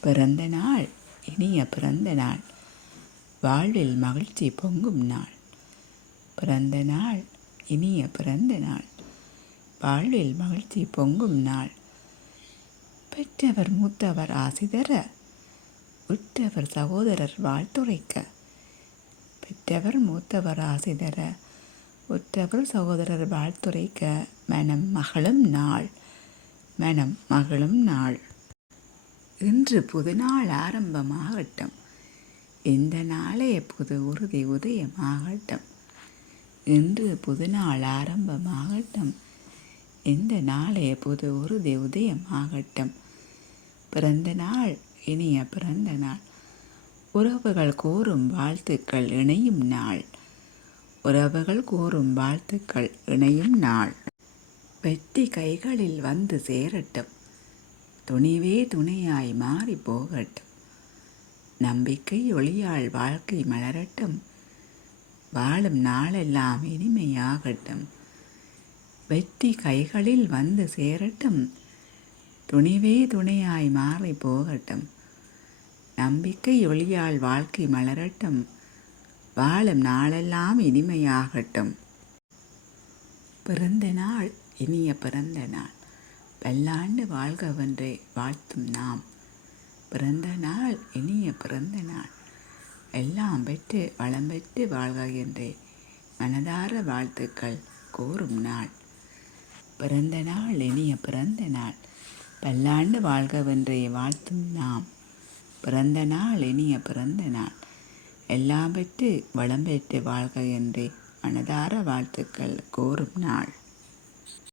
பிறந்த நாள் இனிய பிறந்த நாள் வாழ்வில் மகிழ்ச்சி பொங்கும் நாள். பிறந்த நாள் இனிய பிறந்த நாள் வாழ்வில் மகிழ்ச்சி பொங்கும் நாள். பெற்றவர் மூத்தவர் ஆசி தர உற்றவர் சகோதரர் வாழ்த்துரைக்க பெற்றவர் மூத்தவர் ஆசி தர உற்றவர் சகோதரர் வாழ்த்துரைக்க மனம் மகளும் நாள் மனம் மகளும் நாள். இன்று புது நாள் ஆரம்பமாகட்டும். இந்த நாளே புது உறுதி உதயமாகட்டும். இன்று புது நாள் ஆரம்பமாகட்டும். இந்த நாளே புது உறுதி உதயமாகட்டும். பிறந்த நாள் இனிய பிறந்த நாள். உறவுகள் கூறும் வாழ்த்துக்கள் இணையும் நாள். உறவுகள் கூறும் வாழ்த்துக்கள் இணையும் நாள். வெற்றி கைகளில் வந்து சேரட்டும். துணிவே துணையாய் மாறி போகட்டும் நம்பிக்கை ஒளியால் வாழ்க்கை மலரட்டும். வாழும் நாளெல்லாம் இனிமையாகட்டும். வெற்றி கைகளில் வந்து சேரட்டும். துணிவே துணையாய் மாறி போகட்டும் நம்பிக்கை ஒளியால் வாழ்க்கை மலரட்டும். வாழும் நாளெல்லாம் இனிமையாகட்டும். பிறந்த நாள் இனிய பிறந்த நாள். பல்லாண்டு வாழ்கவென்றே வாழ்த்தும் நாம். பிறந்த நாள் இனிய பிறந்த நாள். எல்லாம் பெற்று வளம் பெற்று வாழ்க என்றே மனதார வாழ்த்துக்கள் கூறும் நாள். பிறந்த நாள் இனிய பிறந்த நாள். பல்லாண்டு வாழ்கவென்றே வாழ்த்தும் நாம். பிறந்த நாள் இனிய பிறந்த நாள். எல்லாம் பெற்று வளம் பெற்று வாழ்க என்றே மனதார வாழ்த்துக்கள் கோரும் நாள்.